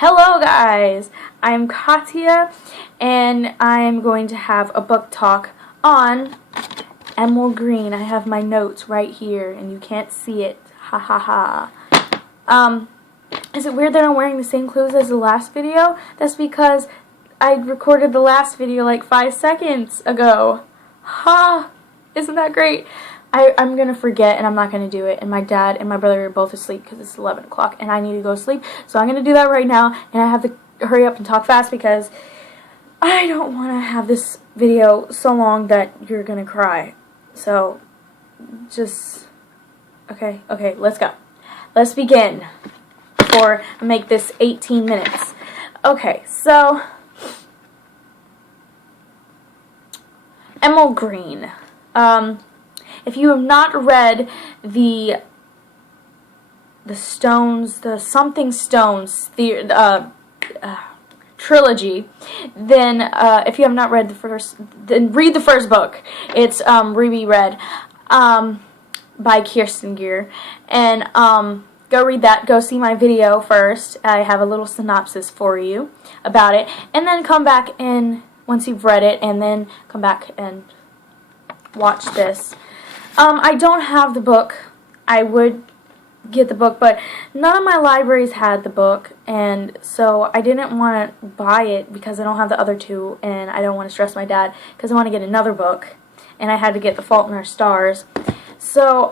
Hello guys, I'm Katya and I'm going to have a book talk on Emerald Green. I have my notes right here and you can't see it. Ha ha ha. Is it weird that I'm wearing the same clothes as the last video? That's because I recorded the last video like 5 seconds ago. Ha! Isn't that great? I'm going to forget and I'm not going to do it. And my dad and my brother are both asleep because it's 11 o'clock and I need to go to sleep. So I'm going to do that right now and I have to hurry up and talk fast because I don't want to have this video so long that you're going to cry. So just, okay, let's go. Let's begin before I make this 18 minutes. Okay, so Emerald Green. If you have not read the Something Stones trilogy, then if you have not read the first, then read the first book. It's Ruby Red by Kirsten Gear, and go read that. Go see my video first. I have a little synopsis for you about it, and then come back and once you've read it, and then come back and watch this. I don't have the book. I would get the book, but none of my libraries had the book, and so I didn't want to buy it because I don't have the other two, and I don't want to stress my dad because I want to get another book, and I had to get The Fault in Our Stars. So,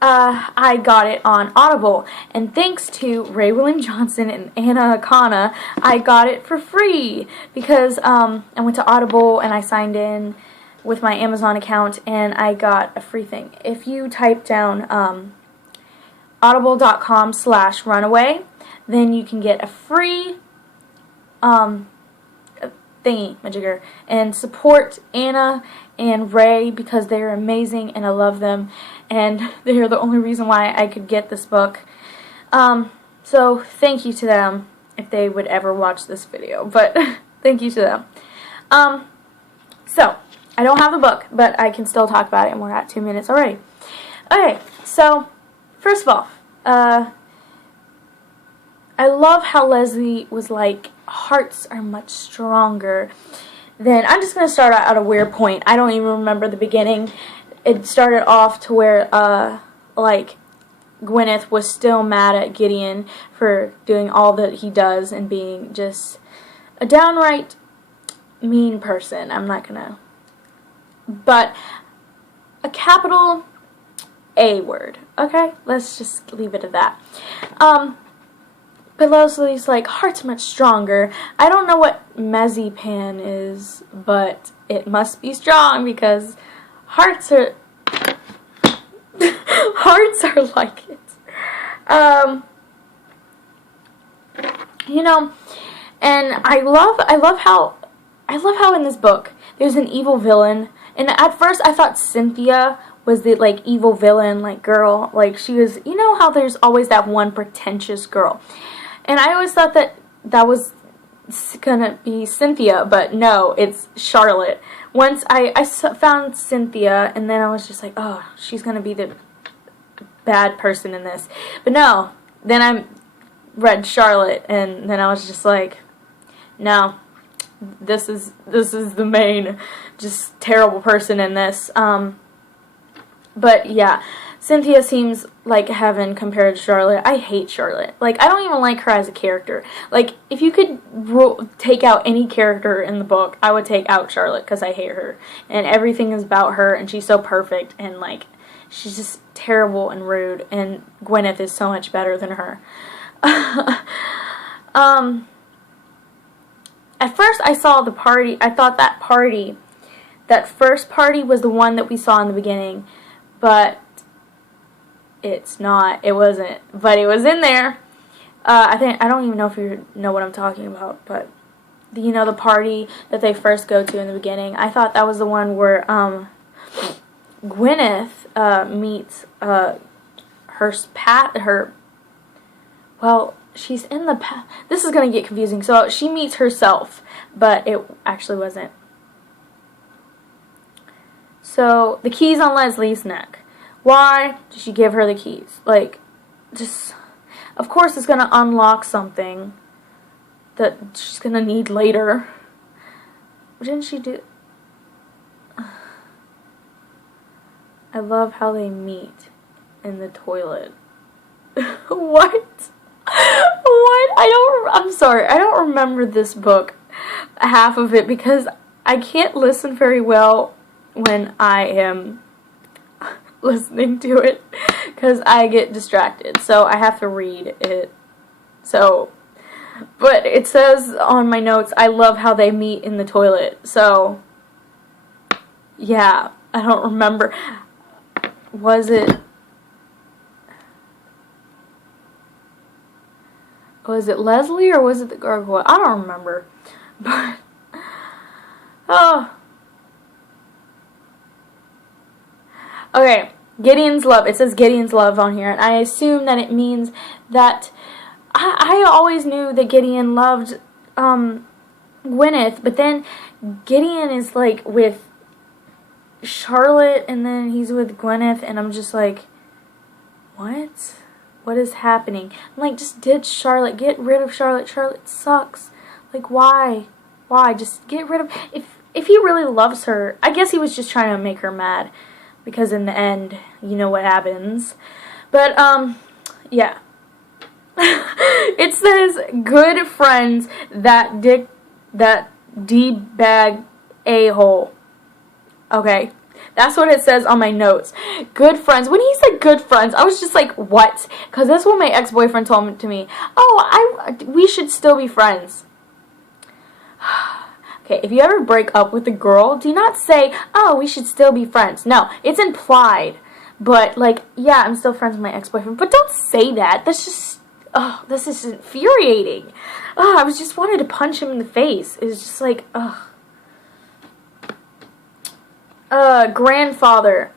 I got it on Audible, and thanks to Ray William Johnson and Anna Akana, I got it for free because I went to Audible and I signed in with my Amazon account and I got a free thing. If you type down audible.com/runaway, then you can get a free thingy-majigger and support Anna and Ray because they're amazing and I love them and they're the only reason why I could get this book. So thank you to them if they would ever watch this video, but thank you to them. So I don't have the book, but I can still talk about it, and we're at 2 minutes already. Okay, so, first of all, I love how Leslie was like, hearts are much stronger than, I'm just going to start out at a weird point. I don't even remember the beginning. It started off to where, like, Gwyneth was still mad at Gideon for doing all that he does and being just a downright mean person. I'm not going to... But a capital A word. Okay? Let's just leave it at that. But Leslie's like, heart's much stronger. I don't know what Mezipan is, but it must be strong because hearts are hearts are like it. You know, and I love how in this book there's an evil villain. And at first I thought Cynthia was the, like, evil villain, like, girl. Like, she was, you know how there's always that one pretentious girl. And I always thought that that was gonna be Cynthia, but no, it's Charlotte. Once I found Cynthia, and then I was just like, oh, she's gonna be the bad person in this. But no, then I read Charlotte, and then I was just like, no. This is the main just terrible person in this. But yeah, Cynthia seems like heaven compared to Charlotte. I hate Charlotte. Like, I don't even like her as a character. Like, if you could take out any character in the book, I would take out Charlotte because I hate her. And everything is about her, and she's so perfect, and like, she's just terrible and rude, and Gwyneth is so much better than her. At first I saw the party, I thought that first party was the one that we saw in the beginning, but it's not, it wasn't, but it was in there. I don't even know if you know what I'm talking about, but, you know, the party that they first go to in the beginning, I thought that was the one where, Gwyneth, meets, well, she's in the past. This is going to get confusing. So she meets herself, but it actually wasn't. So the keys on Leslie's neck. Why did she give her the keys? Like, just of course it's going to unlock something that she's going to need later. Didn't she do... I love how they meet in the toilet. What? What? I'm sorry, I don't remember this book, half of it, because I can't listen very well when I am listening to it, because I get distracted, so I have to read it. So, but it says on my notes, I love how they meet in the toilet, so, yeah, I don't remember. Was it Leslie or was it the gargoyle? I don't remember. But, oh. Okay, Gideon's love. It says Gideon's love on here, and I assume that it means that I always knew that Gideon loved Gwyneth, but then Gideon is like with Charlotte, and then he's with Gwyneth, and I'm just like, what? What is happening? I'm like, just ditch Charlotte. Get rid of Charlotte. Charlotte sucks. Like, why? Why? Just get rid of... If he really loves her, I guess he was just trying to make her mad, because in the end, you know what happens. But, yeah. It says, good friends that D-bag a-hole. Okay, that's what it says on my notes. Good friends. When he said good friends, I was just like, what? Because that's what my ex-boyfriend told to me. Oh, we should still be friends. Okay, if you ever break up with a girl, do not say, oh, we should still be friends. No, it's implied. But, like, yeah, I'm still friends with my ex-boyfriend. But don't say that. That's just, oh, this is infuriating. Oh, I was just wanted to punch him in the face. It was just like, ugh. Grandfather.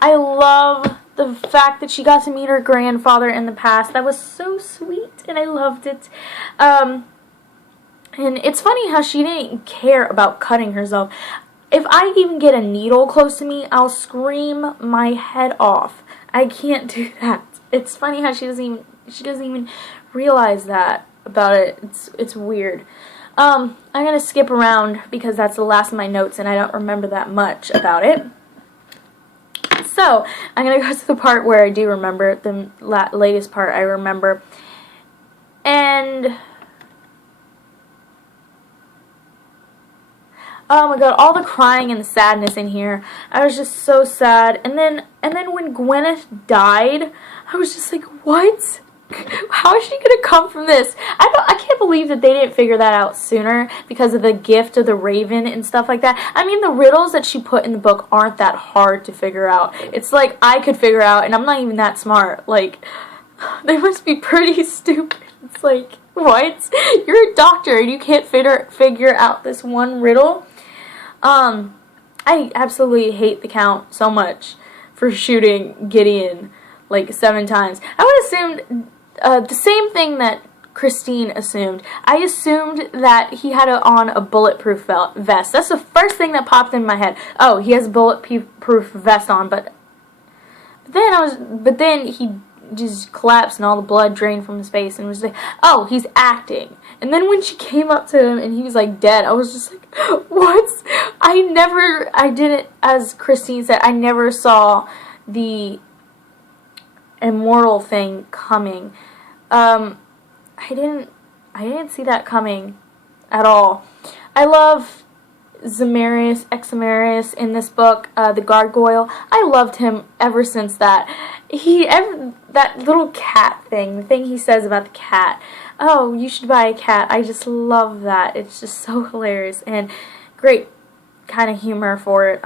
I love the fact that she got to meet her grandfather in the past. That was so sweet, and I loved it. And it's funny how she didn't care about cutting herself. If I even get a needle close to me, I'll scream my head off. I can't do that. It's funny how she doesn't even realize that about it. It's weird. I'm going to skip around because that's the last of my notes and I don't remember that much about it. So, I'm going to go to the part where I do remember, the latest part I remember. And, oh my god, all the crying and the sadness in here. I was just so sad. And then when Gwyneth died, I was just like, what? How is she going to come from this? I can't believe that they didn't figure that out sooner because of the gift of the raven and stuff like that. I mean, the riddles that she put in the book aren't that hard to figure out. It's like I could figure out, and I'm not even that smart. Like, they must be pretty stupid. It's like, what? You're a doctor and you can't figure out this one riddle? I absolutely hate the Count so much for shooting Gideon like 7 times. I would assume the same thing that Christine assumed. I assumed that he had on a bulletproof vest. That's the first thing that popped in my head. Oh, he has a bulletproof vest on, but then he just collapsed and all the blood drained from his face and was like, oh, he's acting. And then when she came up to him and he was like dead, I was just like, what? I didn't, as Christine said, I never saw the immortal thing coming. I didn't see that coming at all. I love Examarius in this book, the gargoyle. I loved him ever since that. That little cat thing, the thing he says about the cat. Oh, you should buy a cat. I just love that. It's just so hilarious and great kind of humor for it.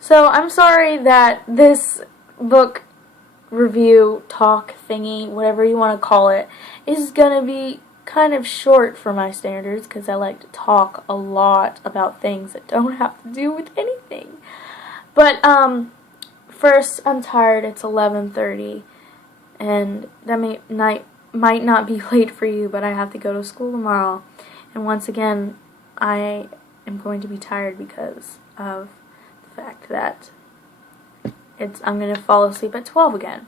So I'm sorry that this book review, talk thingy, whatever you want to call it, is going to be kind of short for my standards because I like to talk a lot about things that don't have to do with anything. But first, I'm tired. It's 11:30 and that might not be late for you, but I have to go to school tomorrow. And once again, I am going to be tired because of the fact that I'm gonna fall asleep at 12 again.